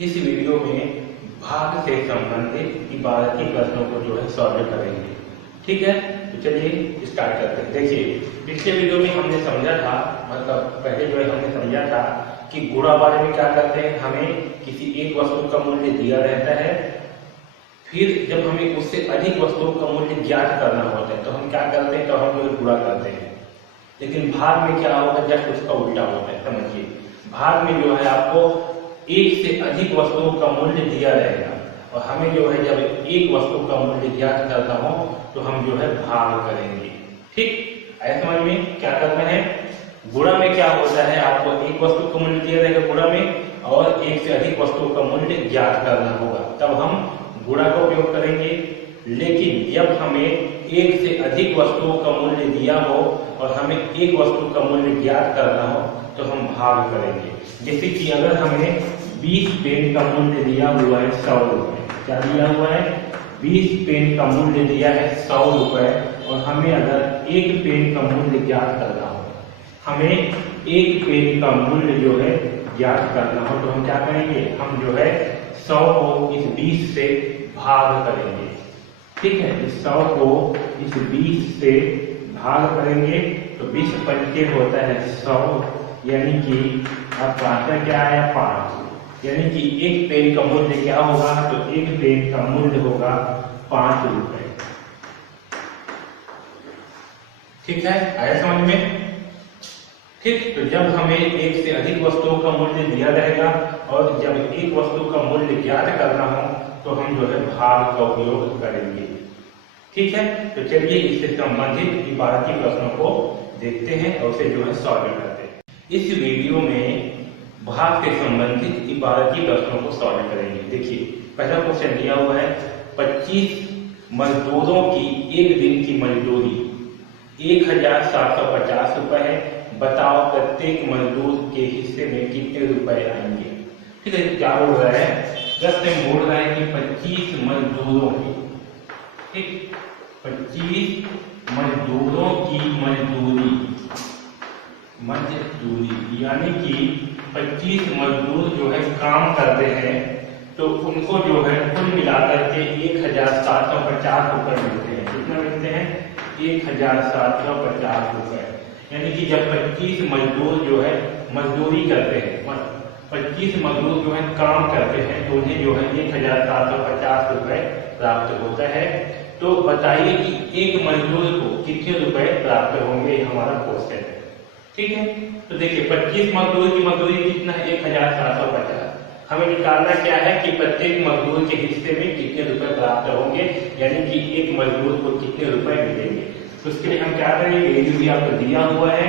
इस वीडियो में भाग से संबंधित इबारती प्रश्नों को जो है सॉल्व करेंगे। ठीक है, तो चलिए स्टार्ट करते हैं। देखिए, पिछले वीडियो में हमने समझा था, मतलब पहले जो है हमने समझा था कि गुणा बारे में क्या करते हैं, हमें किसी एक वस्तु का मूल्य दिया रहता है, फिर जब हमें उससे अधिक वस्तुओं का मूल्य ज्ञात करना होता है तो हम क्या करते हैं, तो हम जो है गुणा करते हैं। लेकिन भाग में क्या होगा, जस्ट उसका उल्टा होता है। समझिए, भाग में जो है आपको एक से अधिक वस्तुओं का मूल्य दिया रहेगा और हमें जो है जब एक वस्तु का मूल्य ज्ञात करना हो तो हम जो है भाग करेंगे। ठीक, ऐसे समझ में क्या करना है। गुणा में क्या होता है, आपको एक वस्तु का मूल्य दिया रहेगा गुणा में और एक से अधिक वस्तुओं का मूल्य ज्ञात करना होगा, तब हम गुणा का उपयोग करेंगे। लेकिन जब हमें एक से अधिक वस्तुओं का मूल्य दिया हो और हमें एक वस्तु का मूल्य ज्ञात करना हो तो हम भाग करेंगे। जैसे कि अगर हमें 20 पेन का मूल्य दिया हुआ है 100 रुपए, क्या दिया हुआ है, 20 पेन का मूल्य दिया है 100 रुपए और हमें अगर एक पेन का मूल्य ज्ञात करना हो, हमें एक पेन का मूल्य जो है ज्ञात करना हो तो हम क्या करेंगे, हम जो है 100 को इस 20 से भाग करेंगे। ठीक है, इस 100 को इस 20 से भाग करेंगे तो 20 पंचे होता है 100, यानी कि आपका आंसर क्या आया, 5। यानी कि एक पेन का मूल्य क्या होगा, तो एक पेन का मूल्य होगा 5 रुपए। ठीक है, आया समझ में। ठीक, तो जब हमें एक से अधिक वस्तुओं का मूल्य दिया रहेगा और जब एक वस्तु का मूल्य ज्ञात करना हो तो हम जो है भाग का उपयोग करेंगे। ठीक है, तो चलिए इससे संबंधित इबारती प्रश्नों को देखते हैं और उसे जो है सॉल्व करते हैं। इस वीडियो में भाग से संबंधित इबारती प्रश्नों को सॉल्व करेंगे। देखिए, पहला क्वेश्चन दिया हुआ है, 25 मजदूरों की एक दिन की मजदूरी 1750 रुपए है, बताओ प्रत्येक मजदूर के हिस्से में कितने रुपए आएंगे। ठीक है, क्या बोल रहा है, जस्ट बोल रहा है कि 25 मजदूरों की, ठीक, 25 मजदूरों की मजदूरी यानी कि 25 मजदूर जो है काम करते हैं तो उनको जो है कुल मिलाकर के 1750 रुपए मिलते हैं। कितना मिलते हैं, 1750 रुपए। यानी कि जब 25 मजदूर जो है मजदूरी करते हैं, 25 मजदूर जो है काम करते हैं तो उन्हें जो है 1750 रुपए प्राप्त होता है। तो बताइए कि एक मजदूर को कितने रुपए प्राप्त होंगे, हमारा क्वेश्चन है। ठीक है, तो देखिए 25 मजदूर की मजदूरी कितना है, 1750। हमें निकालना क्या है कि प्रत्येक मजदूर के हिस्से में कितने रुपए प्राप्त होंगे, यानी कि एक मजदूर को कितने रुपए मिलेंगे। तो उसके लिए हम क्या करेंगे, ये जो भी आपको दिया हुआ है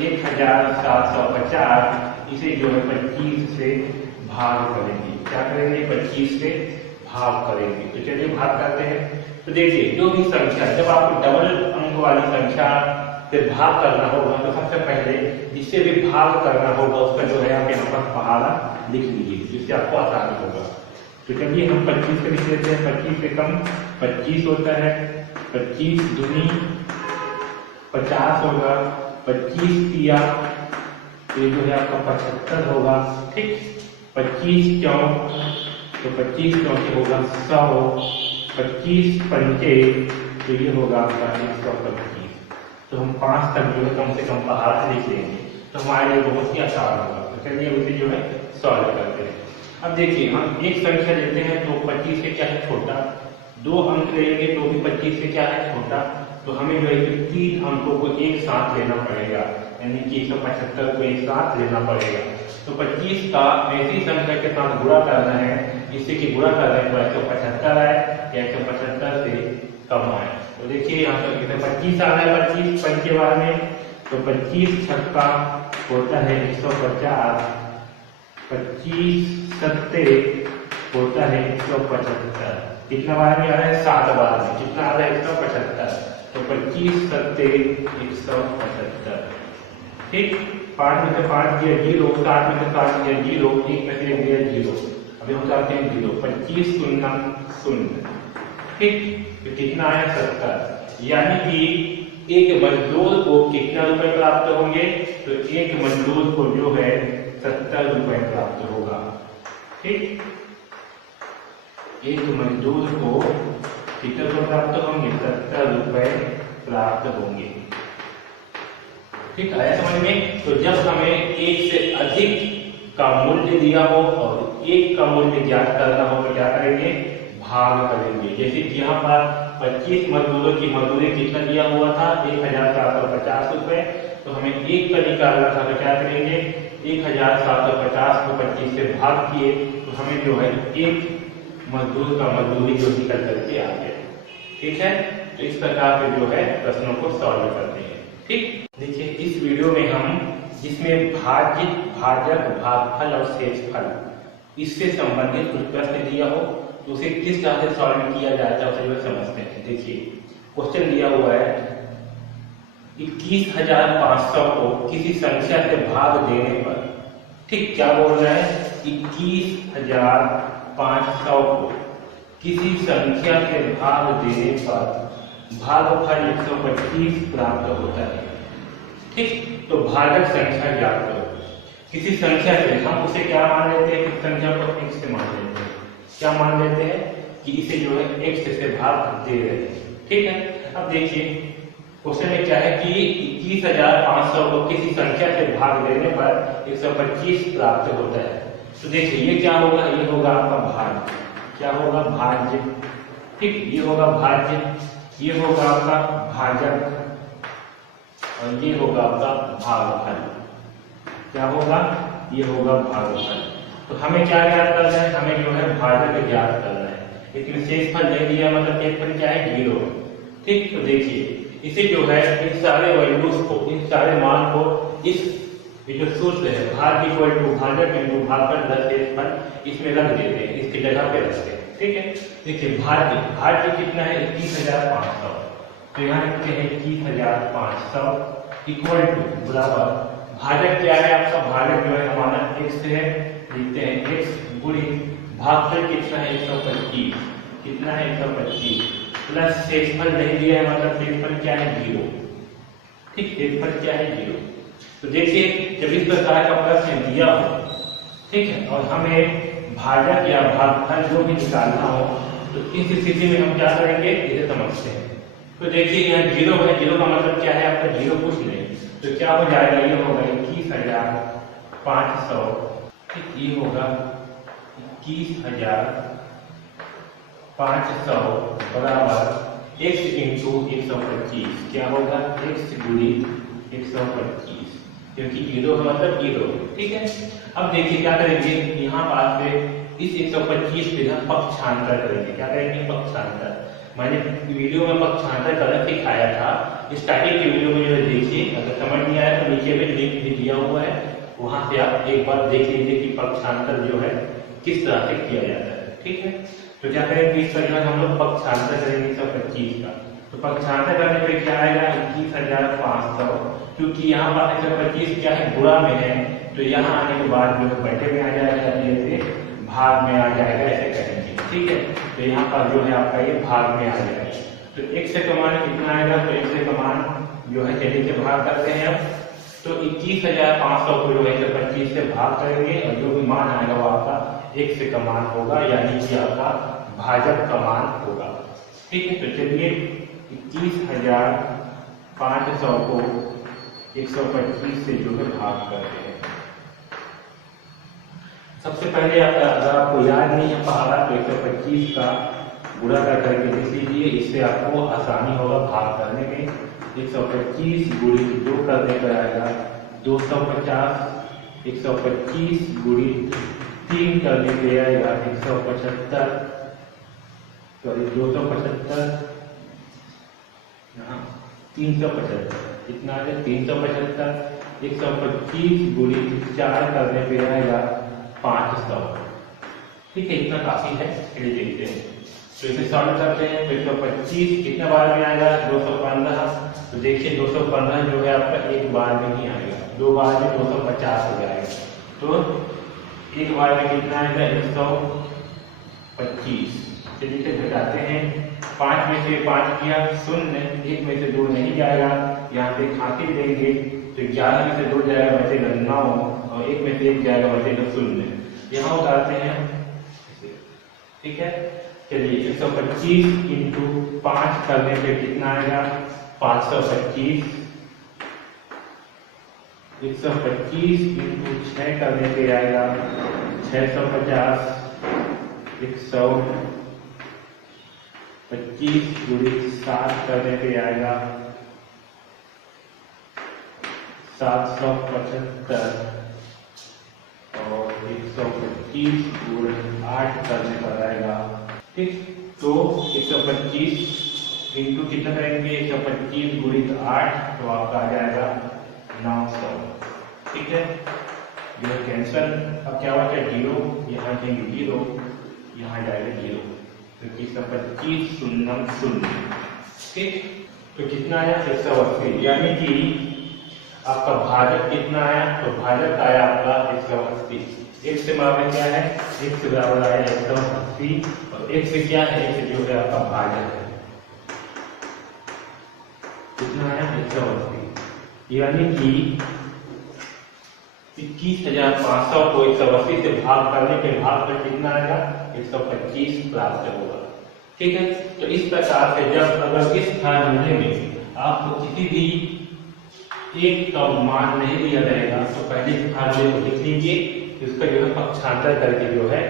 1750, इसे जो है 25 से भाग करेंगे। क्या करेंगे, 25 से भाग करेंगे। तो चलिए भाग करते हैं। तो देखिए, जो भी संख्या, जब आपको डबल अंक वाली संख्या से भाग करना होगा तो सबसे पहले जिससे भी भाग करना होगा उसका जो है आप यहाँ पर पहाड़ा लिख लीजिए, जिससे आपको आसानी होगा। तो चलिए हम 25 से लिख देते हैं। 25 से कम 25 होता है, 25 दूनी 50 होगा, 25 तिया ये जो है आपका 75 होगा। ठीक, 25 चौक तो 25 चौके होगा 100, 25 पंचे तो ये होगा आपका 125। तो हम 5 तक जो है कम से कम पहाड़ लिख लेंगे तो हमारे लिए बहुत ही आसान होगा। तो चलिए उसे जो है सॉल्व करते हैं। अब देखिए, हम एक संख्या लेते हैं तो 25 से क्या है छोटा, 2 अंक लेंगे तो भी 25 से क्या है छोटा, तो हमें जो है 3 अंकों को एक साथ लेना पड़ेगा, यानी कि 175 को एक साथ लेना पड़ेगा। तो 25 का ऐसी संख्या के साथ गुणा करना है जिससे कि गुणा करने पर 175 आए या 175 से कम आए। तो देखिए यहाँ पर कितने 25 आ रहा है, 25 पंचे बार में, तो 25 छक्का होता है 150, 25 सत्ते होता है 175। कितना बार में आ रहा है, 7 बार में। कितना आ रहा है, 175। तो 25 सत्ते 175। ठीक, 5 में से 5 दिया 0, 7 में से 7 दिया 0, 1 में से दिया 0। अभी हम चाहते हैं 0, 25 शून्य 0। ठीक, तो कितना आया, 70। यानी कि एक मजदूर को कितना रुपए प्राप्त होंगे, तो एक मजदूर को जो है 70 रुपए प्राप्त होगा। ठीक, एक मजदूर को कितने रुपये प्राप्त होंगे? 70 रुपये प्राप्त होंगे। ठीक, आया समझ में? तो जब हमें एक से अधिक का मूल्य दिया हो और एक का मूल्य ज्ञात करना हो तो क्या करेंगे? भाग करेंगे। जैसे कि यहाँ पर 25 मजदूरों की मजदूरी कितना दिया हुआ था? 1750 रुपये। तो हमें एक का निकालना था तो क्या करेंगे? 1750 को 25 से भाग किए तो हमें जो है एक मजदूर का मजदूरी जो निकल करके आ गया। ठीक है, तो इस प्रकार के जो है प्रश्नों को सॉल्व करते हैं। ठीक, देखिए इस वीडियो में हम जिसमें भाज्य, भाजक, भागफल और शेषफल इससे संबंधित कुछ प्रश्न दिया हो तो उसे किस तरह से सॉल्व किया जाता है उसे समझते हैं। देखिए क्वेश्चन दिया हुआ है 21,500 को किसी संख्या से भाग देने पर, ठीक क्या बोल रहा है? 21,500 को किसी संख्या से भाग देने पर भागफल 125 प्राप्त होता है। ठीक, तो भाजक संख्या ज्ञात करो। किसी संख्या से हम उसे क्या मान लेते हैं? किस संख्या को x से मान लेते हैं। क्या मान लेते हैं? कि इसे जो है x से भाग दे रहे हैं। ठीक है, अब देखिए क्वेश्चन में क्या है कि 21,500 को किसी संख्या से भाग देने पर 125 प्राप्त होता है। तो देखिए ये क्या होगा? ये होगा आपका भाज्य। क्या होगा? भाज्य। ठीक, ये होगा भाज्य, ये होगा आपका भाजक और ये होगा आपका भागफल। क्या होगा? ये होगा भागफल। तो हमें क्या ज्ञात करना है? हमें जो है भाजक ज्ञात करना है, लेकिन शेषफल नहीं दिया, मतलब शेषफल क्या है? 0। ठीक, तो देखिए इसे जो है इन सारे वैल्यूज को, इन सारे मान को इस जो सूत्र है भाग इक्वल टू भाजक इनटू भागफल प्लस शेषफल इसमें रख देते हैं, इसकी जगह पे रखते हैं। ठीक है, देखिए भाज्य, भाज्य कितना है? 21,500। तो यहाँ लिखते हैं 21,500 इक्वल टू बराबर भाजक क्या है आपका? भाजक जो है हमारा x है, लिखते हैं x गुणी भागफल कितना है? 125। कितना है? 125 प्लस शेषफल नहीं दिया है, मतलब शेषफल क्या है? 0। ठीक, शेषफल क्या है? 0। तो देखिए जब इस प्रकार का प्रश्न दिया हो, ठीक है, और हमें भाजक या भागफल जो भी निकालना हो तो इस स्थिति में हम क्या करेंगे? इसे समझते हैं। तो देखिए यहाँ 0 है, 0 का मतलब क्या है आपका? 0 कुछ नहीं, तो क्या हो जाएगा? ये होगा 21,500। ठीक, ये होगा 21,500 बराबर x इंटू 125। क्या होगा? x गुणी 125, क्योंकि 0 का मतलब 0। ठीक है, अब देखिए क्या करेंगे? यहाँ पास से इस 125 पे ना पक्षांतर करेंगे। क्या करेंगे? पक्षांतर। मैंने वीडियो में पक्षांतर गलत सिखाया था, स्टार्टिंग की वीडियो में जो है देखिए, अगर समझ नहीं आया तो नीचे में लिंक भी दिया हुआ है, वहां से आप एक बार देख लीजिए कि पक्षांतर जो है किस तरह से किया जाता है। ठीक है, तो क्या करेंगे? इस पर जो है हम लोग पक्षांतर करेंगे 125 का। तो पक्षांतर करने पे क्या आएगा? 21,500, क्योंकि यहाँ पर 125 क्या है? गुणा में है, तो यहाँ आने के बाद जो है बटे में आ जाएगा, जैसे भाग में आ जाएगा, ऐसे करेंगे। ठीक है, तो यहाँ पर जो है आपका ये भाग में आ जाएगा। तो x से का मान कितना आएगा? तो x से का मान जो है चलिए से भाग करते हैं अब। तो 21,500 को जो है 125 से भाग करेंगे और जो भी मान आएगा वो आपका x का मान होगा, यानी कि आपका भाजक का मान होगा। ठीक है, तो चलिए 21,500 को 125 से जो है भाग करते हैं। सबसे पहले अगर आपको याद नहीं है पहाड़ा तो 125 का गुणा करके लिख लीजिए, इससे आपको आसानी होगा भाग करने में। 125 गुणी 2 करने पर आएगा 250, 125 गुणी 3 करने पे आएगा 175, सॉरी 275, 375, कितना है? 375। 125 गुणी 4 करने पे आएगा 500। ठीक है, इतना काफी है, चलिए देखते हैं। तो इसे सॉल्व करते हैं तो 125 कितना बार में आएगा? 215। तो देखिए 215 जो है आपका एक बार में नहीं आएगा, 2 बार में 250 हो जाएगा। तो एक बार में कितना आएगा? 125। चलिए घटाते हैं, 5 में से 5 किया 0, 1 में से 2 नहीं जाएगा, यहाँ पे खातिर देंगे तो 11 में से 2 जाएगा, बचेगा 9, और 1 में से 1 जाएगा, बचेगा 0। यहाँ उतारते हैं ठीक है। चलिए 125 इंटू 5 करने पे कितना आएगा? 525। 125 इंटू 6 करने पे आएगा 650। 125 गुणित 7 करने पे आएगा 775। और 125 गुणित 8 करने पर आएगा, ठीक। तो 125 इंटू कितना करेंगे? 125 गुणित 8 तो आपका आ जाएगा 900, ठीक है। यह कैंसल। अब क्या होता है? 0 यहाँ देंगे 0, यहाँ जाएगा 0, तो 125 0 0, ठीक। तो कितना आया? 180। यानी कि आपका भाजक कितना आया? तो भाजक आया आपका 180। x से बराबर क्या है? x से बराबर आया 180 और x से क्या है? x जो है आपका भाजक है। कितना आया? 180। यानी कि 21,500 को 180 से भाग करने के भाग पर कितना आएगा? 125 प्राप्त होगा, ठीक है। तो इस प्रकार से जब अगर इस फार्मूले में आपको किसी भी एक का मान नहीं दिया जाएगा तो पहले फार्मूले को लिख लीजिए, उसका जो है पक्षांतर करके जो है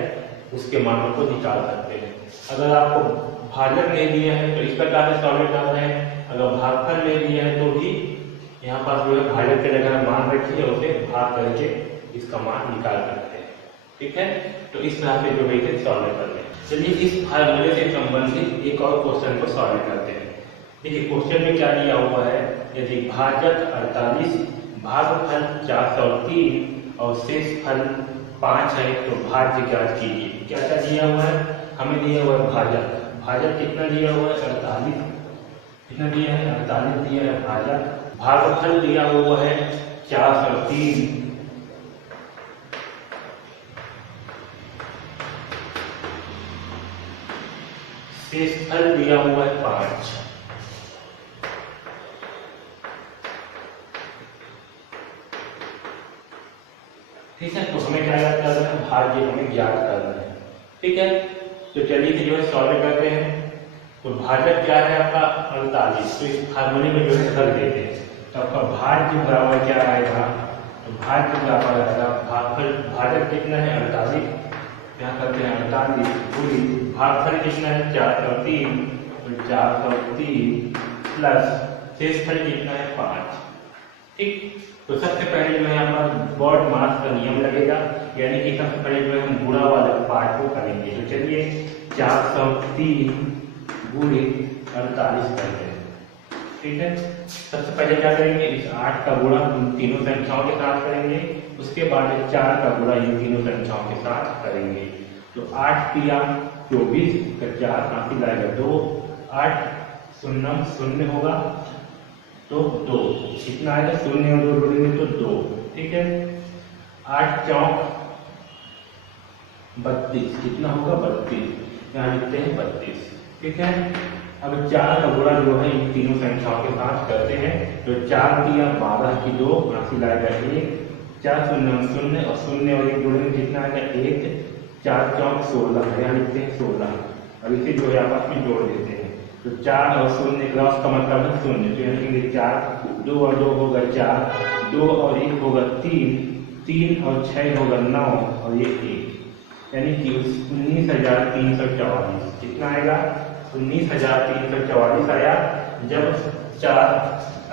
उसके मानों को निकाल सकते हैं। अगर आपको भाजक नहीं दिया है तो इस प्रकार से सॉल्व कर रहे हैं, अगर भागफल ले लिया है तो भी यहाँ पास जो है भाजक के जगह मान रखिए, उसे भाग करके इसका मान निकाल सकते हैं, ठीक है। तो इस तरह से जो है इसे सॉल्व करते हैं। चलिए इस फार्मूले से संबंधित एक और क्वेश्चन को सॉल्व करते हैं। देखिए क्वेश्चन में क्या दिया हुआ है? यदि भाजक 48, भागफल 403 और शेष फल 5 है तो भाज्य ज्ञात कीजिए। क्या क्या दिया हुआ है? हमें दिया हुआ है भाजक। भाजक कितना दिया हुआ है? 48। कितना दिया है? 48 दिया है भाजक। भागफल दिया हुआ है 403। शेषफल दिया हुआ है 5। ठीक है। तो हमें क्या याद करना है? भाज्य हमें ज्ञात करना है, ठीक है। तो चलिए जो है सॉल्व करते हैं। तो भाजक क्या है आपका? 48। तो इस फार्मूले में जो है रख देते हैं, तो आपका भाज्य बराबर क्या आएगा? तो भाज्य बराबर आएगा भागफल। भाजक कितना है? 48। यहाँ करते हैं 48 पूरी भागफल कितना है? 403। तो 403 प्लस शेषफल कितना है? 5, ठीक। तो सबसे पहले जो है यहाँ पर बॉड मास का नियम लगेगा, यानी कि सबसे पहले जो है हम गुणा वाले पार्ट को करेंगे। तो चलिए 403 गुणित 48 करते हैं, ठीक है। सबसे पहले क्या करेंगे? इस 8 का गुणा इन तीनों संख्याओं के साथ करेंगे, उसके बाद 4 का गुणा इन तीनों संख्याओं के साथ करेंगे। तो 8 किया 24 का 4 हासिल आएगा 2, 8 0 0 होगा तो 2, कितना आएगा? 0 और 2 जोड़ेंगे तो 2, ठीक है। 8 चौक 32, कितना होगा? 32, यहाँ लिखते हैं 32, ठीक है। अब 4 का गुणा जो है इन तीनों संख्याओं के साथ करते हैं। तो 4 किया 12 की 2 हासिल आएगा 1, 4 0 0 और 0 और 1 जोड़ेंगे कितना आएगा? 1, 4 चौक 16, यहाँ लिखते हैं 16। अब इसे जो है आपस में जोड़ देते हैं। तो 4 और 0 क्रॉस का मतलब है 0, तो यहाँ लिखेंगे 4, 2 और 2 होगा 4, 2 और 1 होगा 3, 3 और 6 होगा 9 और ये 1, यानी कि 19,344। कितना आएगा? 19,344 आया जब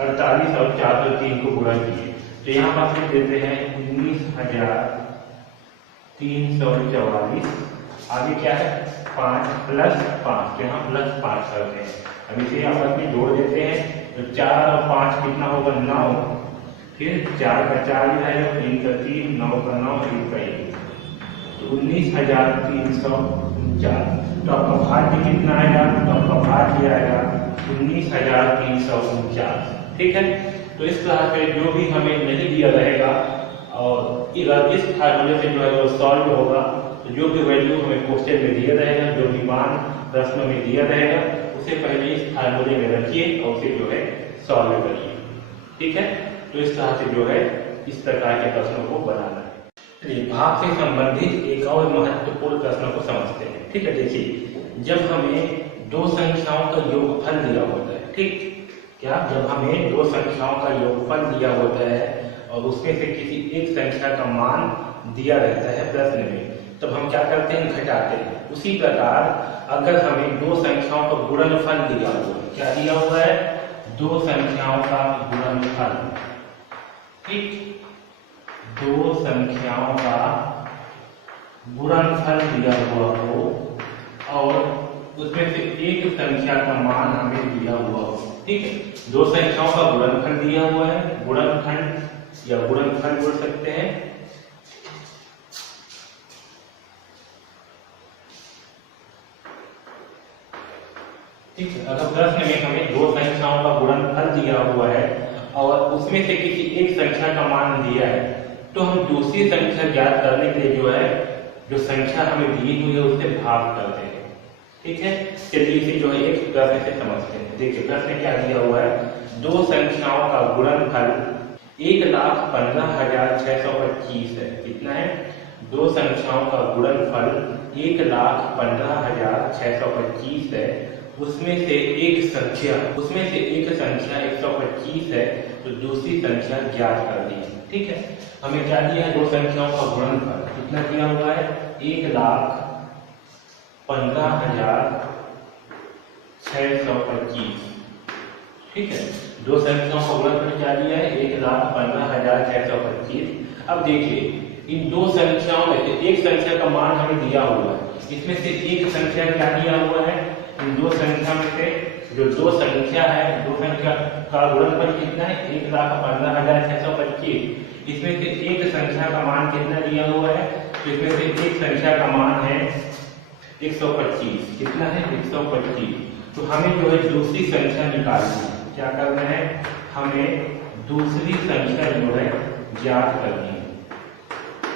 48 और 403 को गुणा किए। तो यहाँ पास लिख देते हैं 19,344। आगे क्या है? 5 प्लस 5, तो यहाँ प्लस 5 करते हैं। अब इसे आपस में जोड़ देते हैं। तो 4 और 5 कितना होगा? 9, फिर 4 का 4 आएगा, 3 का 3, 9 का 9, 1 का 1, तो 19,349। तो आपका भाज्य कितना आएगा? तो आपका भाज्य आएगा 19,349, ठीक है। तो इस तरह से जो भी हमें नहीं दिया रहेगा और इस फार्मूले से जो है वो सॉल्व होगा, तो जो भी वैल्यू हमें क्वेश्चन में दिया रहेगा, जो भी मान प्रश्न में दिया रहेगा, उसे पहले इस फार्मूले में रखिए और उसे जो है सॉल्व करिए, ठीक है। तो इस तरह से जो है इस प्रकार के प्रश्नों को बनाना है। चलिए भाग से संबंधित एक और महत्वपूर्ण प्रश्न को समझते हैं। ठीक है, देखिए जब हमें दो संख्याओं का योगफल दिया होता है, ठीक क्या, जब हमें दो संख्याओं का योगफल दिया होता है और उसमें से किसी एक संख्या का मान दिया रहता है प्रश्न में, तब हम क्या करते हैं, घटाते हैं। उसी प्रकार अगर हमें दो संख्याओं का गुणनफल दिया हुआ है, क्या दिया हुआ है, दो संख्याओं का गुणनफल, ठीक, दो संख्याओं का गुणनफल दिया हुआ हो और उसमें से एक संख्या का मान हमें दिया हुआ हो, ठीक है, दो संख्याओं का गुणनफल दिया हुआ है, गुणनखंड या गुणनफल बोल सकते हैं। ठीक है, अगर प्रश्न में हमें दो संख्याओं का गुणनफल दिया हुआ है और उसमें से किसी एक संख्या का मान दिया है, तो हम दूसरी संख्या ज्ञात करने के लिए जो है, जो संख्या हमें दी हुई है उससे भाग करते हैं। ठीक है, चलिए इसे जो है एक प्रश्न से समझते हैं। देखिए प्रश्न क्या दिया हुआ है, दो संख्याओं का गुणनफल 1,15,625 है। कितना है, दो संख्याओं का गुणनफल 1,15,625 है। उसमें से एक संख्या 125 है, तो दूसरी संख्या ज्ञात कर दी। ठीक है, हमें क्या दिया है, दो संख्याओं का गुणनफल कितना दिया हुआ है, 1,15,625। ठीक है, दो संख्याओं का गुणनफल क्या दिया है, 1,15,625। अब देखिए इन दो संख्याओं में से एक संख्या का मान हमें दिया हुआ है, इसमें से एक संख्या क्या दिया हुआ है, इन दो संख्या में से जो दो संख्या है, दो संख्या का गुणनफल कितना है, 1,15,625। इसमें से एक संख्या का मान कितना दिया हुआ है, तो इसमें से एक संख्या का मान है 125। कितना है, 125। तो हमें जो है दूसरी संख्या निकालनी है। क्या करना है, हमें दूसरी संख्या जो है ज्ञात करनी है।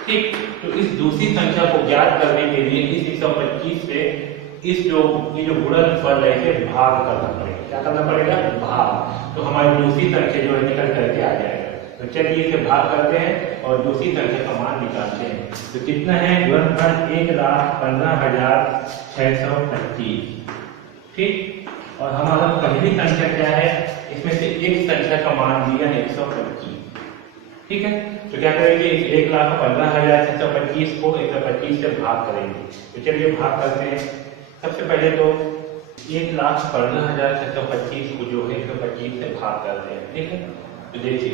ठीक, तो इस दूसरी संख्या को ज्ञात करने के लिए इस 125 से ये जो गुणनफल है इसे भाग करना पड़ेगा। क्या करना पड़ेगा, भाग। तो हमारी दूसरी संख्या जो है निकल करके आ जाएगा। तो चलिए इसे भाग करते हैं और दूसरी संख्या का मान निकालते हैं। तो कितना है, गुणनफल 1,15,625। ठीक, और हमारा पहली संख्या क्या है, इसमें से एक संख्या का मान दिया है 125। ठीक है, तो क्या करेंगे, 1,15,625 को 125 से भाग करेंगे। तो चलिए भाग करते हैं। सबसे पहले तो 1,15,625 को जो है 125 से भाग करते हैं। ठीक है, तो देखिए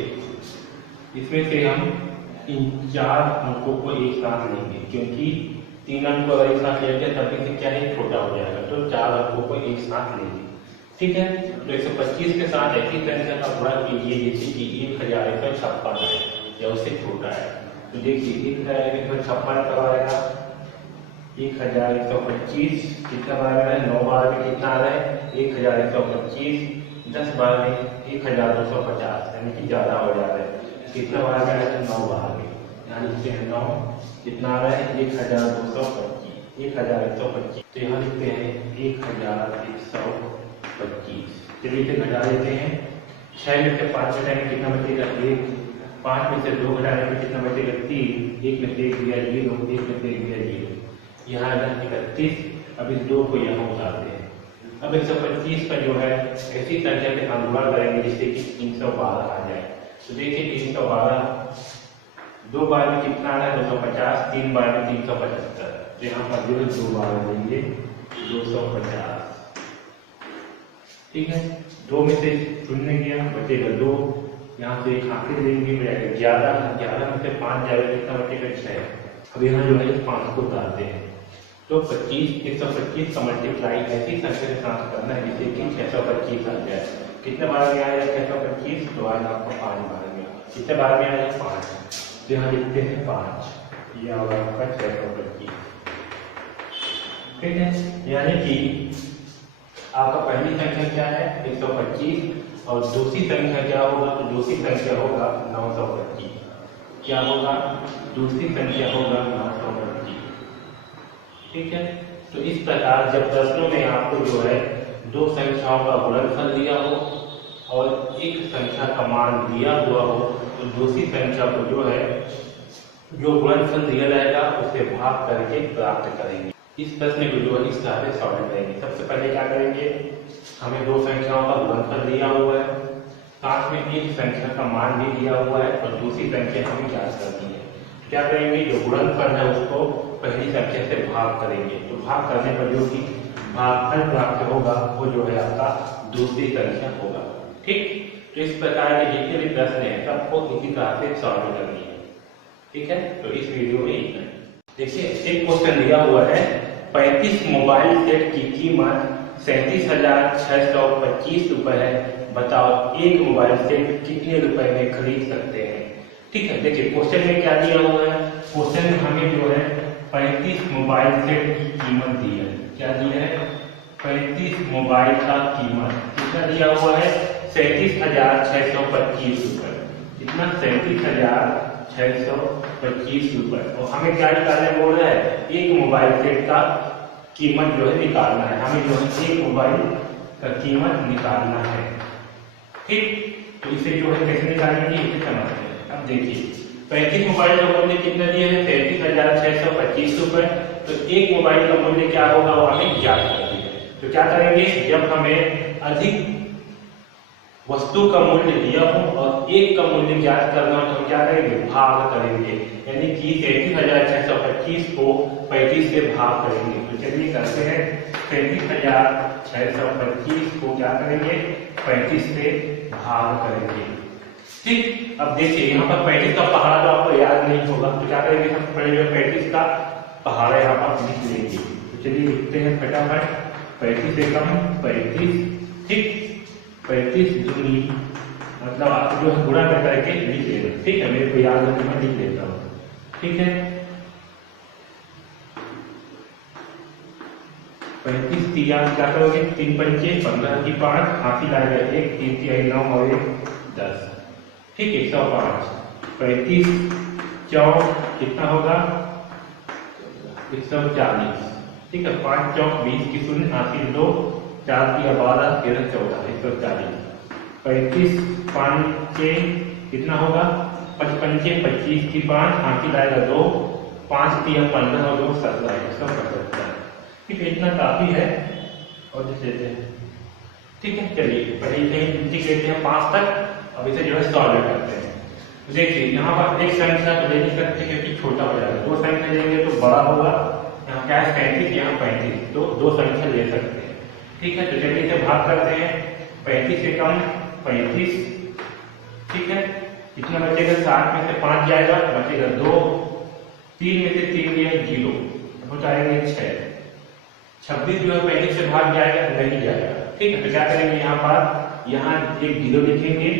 इसमें से हम इन चार अंकों को एक साथ लेंगे, क्योंकि तीन अंक को अगर एक साथ लेते हैं तब से क्या है, छोटा हो जाएगा। तो चार अंकों को एक साथ लेंगे। ठीक है, तो 125 के साथ ऐसी संख्या का गुणा कीजिए जैसे कि 1,156 है या उससे छोटा है। तो देखिए 1,156 कब आएगा, 1,125 कितना बार में है, 9 बार में कितना आ रहा है, 1,125, 10 बार में 1,250, यानी कि ज्यादा हो जा रहा है। कितना बार में आया, 9 बार में, यानी कि 9 कितना आ रहा है, 1,225, 1,125। तो यहाँ लिखते हैं 1,125। चलिए इसे घटा देते हैं। 6 में से 5 घटाएंगे कितना बचेगा, 1। 5 में से 2 घटाने में कितना बचेगा, 3। 1 में से 1 दिया 0, 1 में से 1 दिया 0, यहाँ 31। अब इस 2 को यहाँ उतारते हैं। अब 125 का जो है ऐसी संख्या के साथ गुणा करेंगे जिससे कि 312 आ जाए। तो देखिए 312 दो बार में कितना आ रहा है, 250, 3 बार में 375। तो यहाँ पर जो है 2 बार देंगे 250। ठीक है, 2 में से शून्य गया, बचेगा 2। यहाँ से एक आखिरी लेंगे, 11 में से 5 जाएगा, कितना बचेगा, 6। अब यहाँ जो है 5 को उतारते हैं। तो 125 का मल्टीप्लाई ऐसी संख्या के साथ करना है जिससे कि 625 आ जाए। कितने बार में आया 625, तो आज आपको 5 बार में। कितने बार में आया, 5। तो यहाँ लिखते हैं 5, यह होगा आपका 625। ठीक है, यानी कि आपका पहली संख्या क्या है, 125, और दूसरी संख्या क्या होगा, तो दूसरी संख्या होगा 925। क्या होगा, दूसरी संख्या होगा 925। ठीक है, तो इस प्रकार जब प्रश्नों में आपको जो है दो संख्याओं का गुणनफल दिया हो और एक संख्या का मान दिया हुआ हो, तो दूसरी संख्या को जो है जो गुणनफल दिया जाएगा उसे भाग करके प्राप्त करेंगे। इस प्रश्न को जो है इस तरह से सॉल्व करेंगे। सबसे पहले क्या करेंगे, हमें दो संख्याओं का गुणनफल दिया हुआ है, साथ में एक संख्या का मान भी दिया हुआ है और दूसरी संख्या हमें ज्ञात करनी है। क्या करेंगे, जो गुणनफल है उसको पहली संख्या से भाग करेंगे, तो भाग करने पर जो कि भागफल प्राप्त होगा वो जो है आपका दूसरी संख्या होगा। ठीक, तो इस प्रकार के जितने भी प्रश्न है सबको इसी तरह से सॉल्व करनी है। ठीक है, तो इस वीडियो में इतना। देखिए एक क्वेश्चन दिया हुआ है, 35 मोबाइल सेट की कीमत 37,625 रुपए है, बताओ एक मोबाइल सेट कितने रुपए में खरीद सकते हैं। ठीक है, देखिए क्वेश्चन में क्या दिया हुआ है, क्वेश्चन में हमें जो है 35 मोबाइल सेट की कीमत दी है। क्या दी है, 35 मोबाइल का कीमत कितना दिया हुआ है, 37,625 रुपए। कितना, 37,625 रुपए। और हमें क्या निकालने बोल रहा है, एक मोबाइल सेट का कीमत जो है निकालना है। हमें जो है एक मोबाइल का कीमत निकालना है। ठीक, तो इसे जो है कैसे निकालेंगे इसे समझते हैं। अब देखिए 35 मोबाइल का मूल्य कितना दिया है, 37,625 रुपए। तो एक मोबाइल का मूल्य क्या होगा वो हमें ज्ञात करना है। तो क्या करेंगे, जब हमें अधिक वस्तु का मूल्य दिया हो और एक का मूल्य ज्ञात करना हो तो हम क्या करेंगे, भाग करेंगे। यानी कि 37,625 को 35 से भाग करेंगे। तो चलिए करते हैं, 37,625 को क्या करेंगे, 35 से भाग करेंगे। ठीक, अब देखिए यहाँ पर 35 का पहाड़ा तो आपको याद नहीं होगा, तो क्या करेंगे, सबसे पहले जो 35 का पहाड़ा यहाँ पर लिख लेंगे। तो चलिए लिखते हैं फटाफट, 35 एकम 35। ठीक, 35 दूनी मतलब आप जो है गुणा करके लिख लेना। ठीक है, मेरे को याद है तो मैं लिख लेता हूँ। ठीक है, 35 दिया, क्या करोगे, 3 पंचे 15 की 5, हाथी लाएगा 1, 3 की 9 और 1 10। ठीक है, 105। 35 चौक कितना होगा, 140। ठीक है, 5 चौक 20 की 0, हाथी 2, 4 की 12, 13 14, 140। 35 पंचे कितना होगा, 55 25 की 5, हाथी लाएगा 2, 5 की 15 और 2 17, 175। ठीक है, इतना काफी है और लिख लेते हैं। ठीक है, चलिए पहले लिख लेते हैं 5 तक। अब इसे जो है सॉल्व करते हैं। तो देखिए यहाँ पर एक संख्या तो ले नहीं सकते क्योंकि छोटा हो जाएगा, दो संख्या लेंगे तो बड़ा होगा। यहाँ क्या है 35, यहाँ 35, तो दो संख्या ले सकते हैं। ठीक है, तो चलिए इसे भाग करते हैं, 35 से कम 35। ठीक है, कितना बचेगा, 7 में से 5 जाएगा, बचेगा 2, 3 में से 3 गया 0, हो जाएंगे 6। 26 जो है 35 से भाग जाएगा, नहीं जाएगा। ठीक है, तो क्या करेंगे, यहाँ पर यहाँ एक 0 लिखेंगे।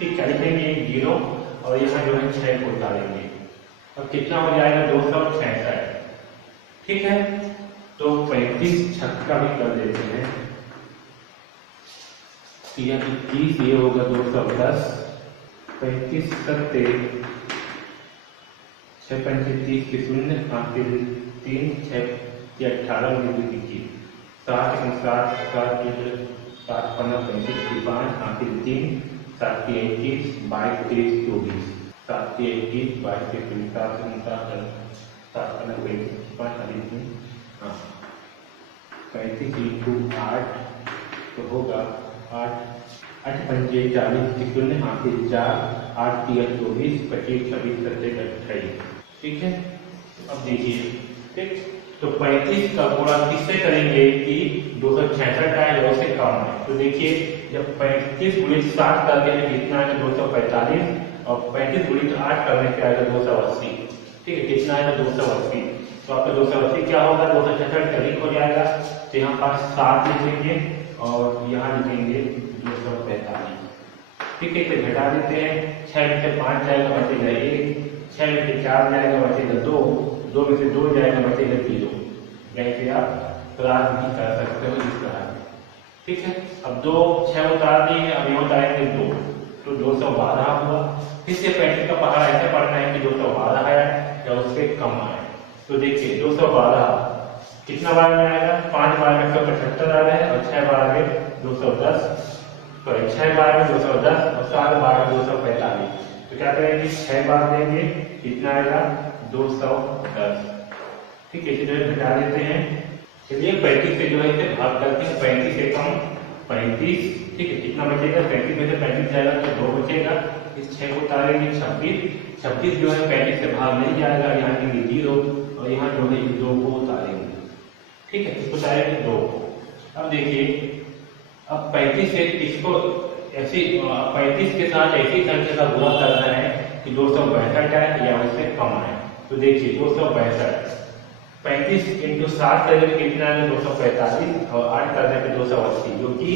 ठीक, क्या लिखेंगे, एक 0 और यहाँ जो है 6 को डालेंगे। अब कितना हो जाएगा, 266। ठीक है, तो 35 छक्का भी कर देते हैं, यह 30, ये होगा 210। 35 सत्ते 6 पंचे 30 की 0, 5 की 3, 6 की 18 में 2 की 7 की 7, 7 की 7 15 35 की 5, 8 की 3, 7 की 21, 22 23 24, 7 की 21 22 की 23, 7 की 7 7 15 35 5 3, हाँ 35 इंटू 8 तो होगा 8 8 पंजे 40 की 0, 8 की 4, 8 की 24, 25 26 27 28। ठीक है, अब देखिए, ठीक, तो 35 का गुणा किससे करेंगे कि 266 आए या उससे कम है। तो देखिए जब 35 गुणित 7 करते हैं कितना आएगा, 245, और 35 गुणित 8 करने पे आएगा 280। ठीक है, कितना आएगा, 280। तो आपका 280 क्या होगा, 266 अधिक हो जाएगा। तो यहाँ पर 7 लिखेंगे और यहाँ लिखेंगे 245। ठीक है, तो घटा देते हैं, 6 में से 5 जाएगा, बचेगा 1, 6 में से 4 जाएगा, बचेगा 2, 2 में से 2 जाएगा, बचेगा 0। ऐसे आप प्राप्त भी कर सकते हो इस तरह। ठीक है, अब 2 6 उतार दिए, अब यहाँ उतारेंगे 2, तो 212 हुआ। फिर से 35 का पहाड़ा ऐसे पढ़ना है कि 212 आया या उससे कम आया। तो देखिए 212 कितना बार में आएगा, 5 बार में 175 आ रहा है और 6 बार में 210, सॉरी 6 बार में 210 और 7 बार में 245। तो क्या करेंगे 6 बार देंगे, कितना आएगा 210। ठीक है, इसे घटा देते हैं। चलिए 35 से जो है इसे भाग करते हैं, 35 से कम 35। ठीक है, कितना बचेगा 35 में से 35 जाएगा तो 2 बचेगा, इस 6 को उतारेंगे 26। 26 जो है 35 से भाग नहीं जाएगा, यहाँ देंगे 0 और यहाँ जो है 2 को उतारेंगे। ठीक है, इसको उतारेंगे 2 को। अब देखिए, अब 35 से इसको ऐसी 35 के साथ ऐसी संख्या का गुणा करना है कि 262 है या उससे कम है। तो देखिए 262, 35 × 7 करने पे कितना है 245 और 8 करने पे 280, जो कि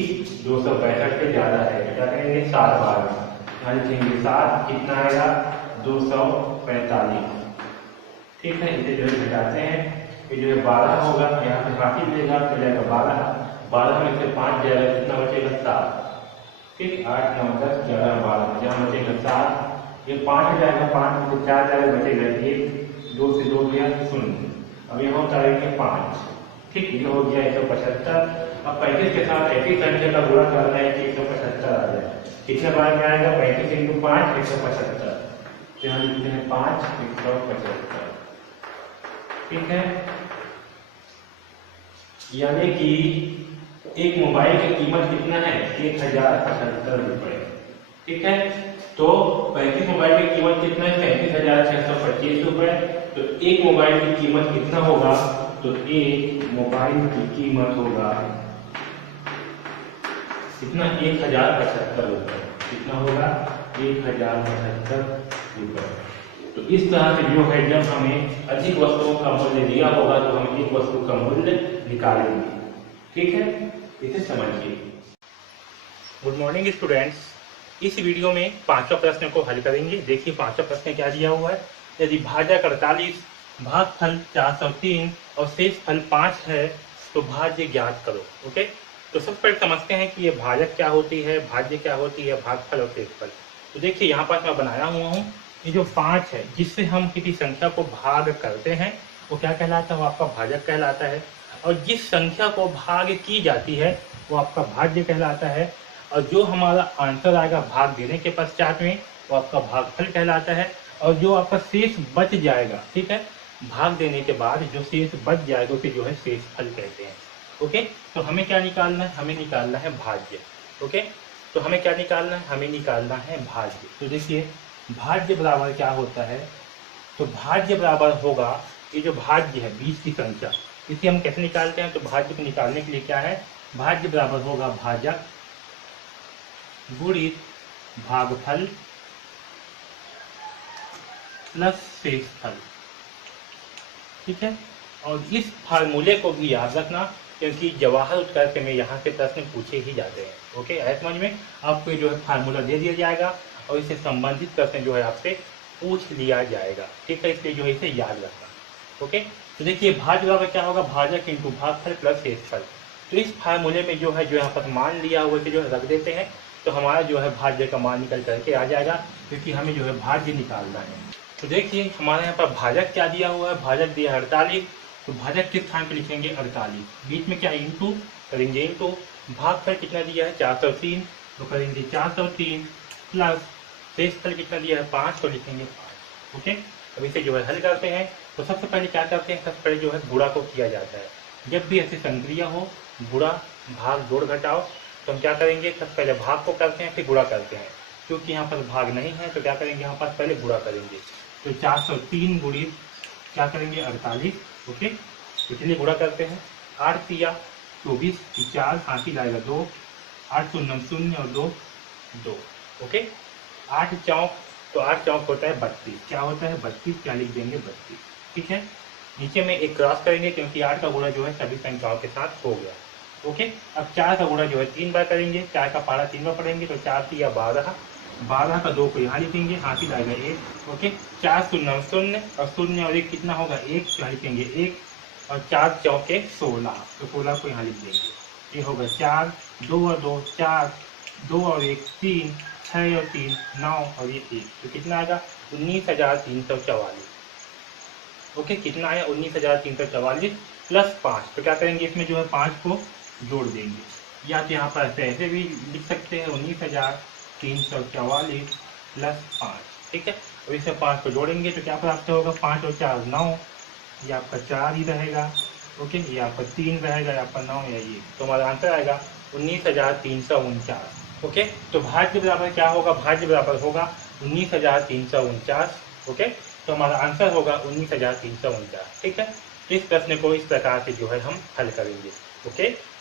262 से ज्यादा है। क्या करेंगे 7 बार में, यहाँ लिखेंगे 7, कितना आएगा 245। ठीक है, इसे जो है घटाते हैं, ये जो है 12 होगा, यहाँ पे बाकी मिलेगा तो जाएगा 12 में से 5 जाएगा, कितना बचेगा 7। ठीक, 8 9 10 11 12, यहाँ बचेगा 7, ये 5 जाएगा, 5 में से 4 जाएगा, बचेगा 1, 2 से 2 गया 0। अब यहाँ उतारेंगे 5। ठीक, ये हो गया 175। अब 35 के साथ ऐसी संख्या का गुणा करना है कि 175 आ जाए। कितने बार में आएगा 35 × 5 175, तो यहाँ लिखते हैं 5 175। ठीक है, यानी कि एक मोबाइल की कीमत कितना है 1075 रुपए। ठीक है, तो 35 मोबाइल की कीमत कितना है 35,625 रुपए। तो एक मोबाइल की कीमत कितना होगा, तो एक मोबाइल की कीमत होगा कितना 1075 रुपए। कितना होगा 1075 रुपए। तो इस तरह से जो है जब हमें अधिक वस्तुओं का मूल्य दिया होगा तो हम एक वस्तु का मूल्य निकालेंगे। ठीक है, इसे समझिए। गुड मॉर्निंग स्टूडेंट्स, इस वीडियो में 5वां प्रश्न को हल करेंगे। देखिए 5वां प्रश्न क्या दिया हुआ है, यदि भाजक 48, भागफल 403 और शेष फल 5 है तो भाज्य ज्ञात करो। ओके, तो सबसे पहले समझते हैं कि ये भाजक क्या होती है, भाज्य क्या होती है, भागफल और शेषफल। तो देखिए यहाँ पर मैं बनाया हुआ हूँ, ये जो 5 है जिससे हम किसी संख्या को भाग करते हैं वो क्या कहलाता है, वो आपका भाजक कहलाता है। और जिस संख्या को भाग की जाती है वो आपका भाज्य कहलाता है। और जो हमारा आंसर आएगा भाग देने के पश्चात में वो आपका भागफल कहलाता है। और जो आपका शेष बच जाएगा, ठीक है, भाग देने के बाद जो शेष बच जाएगा उसे जो है शेषफल कहते हैं। ओके, तो हमें क्या निकालना है, हमें निकालना है भाज्य। ओके, तो हमें क्या निकालना है, हमें निकालना है भाज्य। तो देखिए भाज्य बराबर क्या होता है, तो भाज्य बराबर होगा, ये जो भाज्य है 20 की संख्या, इसे हम कैसे निकालते हैं, तो भाज्य को निकालने के लिए क्या है, भाज्य बराबर होगा भाजक गुणित भागफल प्लस शेषफल। ठीक है, और इस फार्मूले को भी याद रखना क्योंकि जवाहर उत्कर्ष में यहाँ से प्रश्न पूछे ही जाते हैं। ओके, आए समझ में, आपको जो है फार्मूला दे दिया जाएगा और इससे संबंधित प्रश्न जो है आपसे पूछ लिया जाएगा। ठीक है, इसलिए जो है इसे याद रखना। ओके, तो देखिए भाज्य बराबर क्या होगा, भाजक इंटू भागफल प्लस शेषफल। तो इस फार्मूले में जो है जो यहाँ पर मान लिया हुआ जो है रख देते हैं, तो हमारा जो है भाज्य का मान निकल करके आ जाएगा, क्योंकि हमें जो है भाज्य निकालना है। तो देखिए हमारे यहाँ पर भाजक क्या दिया हुआ है, भाजक दिया 48, तो भाजक के स्थान पर लिखेंगे 48, बीच में क्या इंटू करेंगे, इंटू भागफल कितना दिया है 403, तो करेंगे 403 प्लस शेषफल कितना दिया है 5, तो लिखेंगे 5। ओके, अब इसे जो है हल करते हैं। तो सबसे पहले क्या करते हैं, सबसे पहले जो है गुणा को किया जाता है। जब भी ऐसी संक्रिया हो गुणा भाग जोड़ घटाओ, तो हम क्या करेंगे, सबसे पहले भाग को करते हैं फिर गुणा करते हैं। क्योंकि यहाँ पर भाग नहीं है तो क्या करेंगे, यहाँ पर पहले गुणा करेंगे। तो 403 गुणित क्या करेंगे 48। ओके, इसलिए गुणा करते हैं, 8 तिया 24, 4 हाथी लाएगा 2, 8 शून्य 0 और 2 2। ओके, 8 चौक, तो 8 चौक होता है 32, क्या होता है 32, क्या लिख देंगे 32। ठीक है, नीचे में एक क्रॉस करेंगे क्योंकि 8 का गुणा जो है सभी संख्याओं के साथ हो गया। ओके, अब 4 का गुणा जो है 3 बार करेंगे, 4 का पारा 3 बार पढ़ेंगे, तो 4 तिया 12, 12 का 2 को यहाँ लिखेंगे, हाथी लाएगा 1। ओके, 4 शून्य 0 और 0 और 1 कितना होगा 1, यहाँ लिखेंगे 1, और 4 चौके 16, तो 16 को यहाँ लिख देंगे। ये होगा 4, 2 और 2 4, 2 और 1 3, 6 और 3 9 और ये 1, तो कितना आएगा 19,344। ओके, कितना आया 19,344 प्लस 5, तो क्या करेंगे इसमें जो है 5 को जोड़ देंगे, या तो यहाँ पर ऐसे भी लिख सकते हैं 19,344 प्लस 5। ठीक है। अब इसमें 5 को जोड़ेंगे तो क्या प्राप्त होगा, 5 और 4 9, ये आपका 4 ही रहेगा। ओके, ये आपका 3 रहेगा, ये आपका 9 है ये, तो हमारा आंसर आएगा 19,349। ओके, तो भाज्य बराबर क्या होगा, भाज्य बराबर होगा 19,349। ओके, तो हमारा आंसर होगा 19,349। ठीक है, इस प्रश्न को इस प्रकार से जो है हम हल करेंगे। ओके।